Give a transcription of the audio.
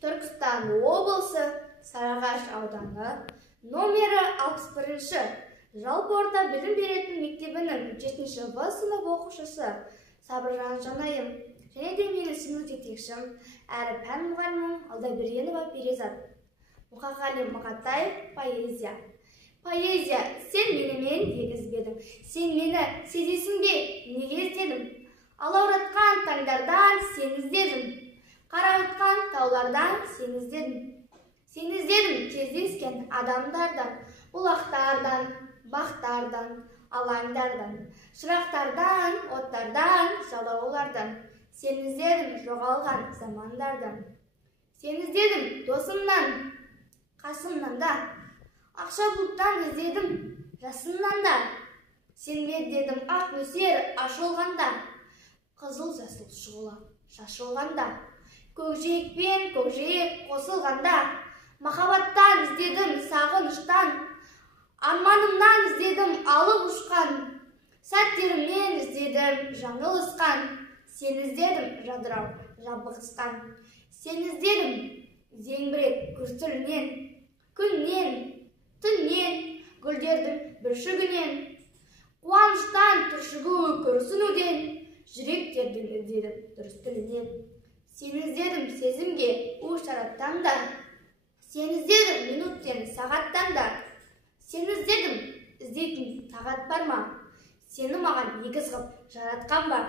Түркістан облысы, Сарыағаш ауданы, номері 61-ші жалпы орта білім беретін мектебінің 7-ші В сынып оқушысы Сабыржан Жанайым және де менің сынып жетекшім әрі пән мұғалімім Алдабергенова Перизат. Мұқағали Мақатаев поэзия. Поэзия, сен менімен дегізбедің, сен мені сезесің бе, неге іздедің? Алауратқан таңдардан сен іздедім, қарауытқан таулардан сен іздедім. Сен іздедім кездескен адамдардан, бұлақтардан, бақтардан, алаңдардан, шырақтардан, оттардан, жалаулардан. Сен іздедім жоғалған замандардан. Сен іздедім досымнан, қасымнан да, ақша бұлттан іздедім жасымнан да. Сен дедім ақ нөсер ашылғанда, қызыл жасыл шұғыла шашылғанда, көкжиек пен көкжиек қосылғанда, махаббаттан іздедім сағыныштан, арманымнан іздедім алып ұшқан, сәттерімнен іздедім жаңылысқан. Сен іздедім жадырау жабығысқан, сен іздедім зеңбірек күрсілінен, күннен, түннен, гүлдердің бүршігінен, қуаныштан түршігу күрсінуден, жүректердің іздедім дұрыс тілінен. Сен іздедім сезімге у-шараттан да, сен іздедім минуттен сағаттан да. Сен іздедім іздейтін тағат бар ма? Сені маған егіз ғып жаратқан ба?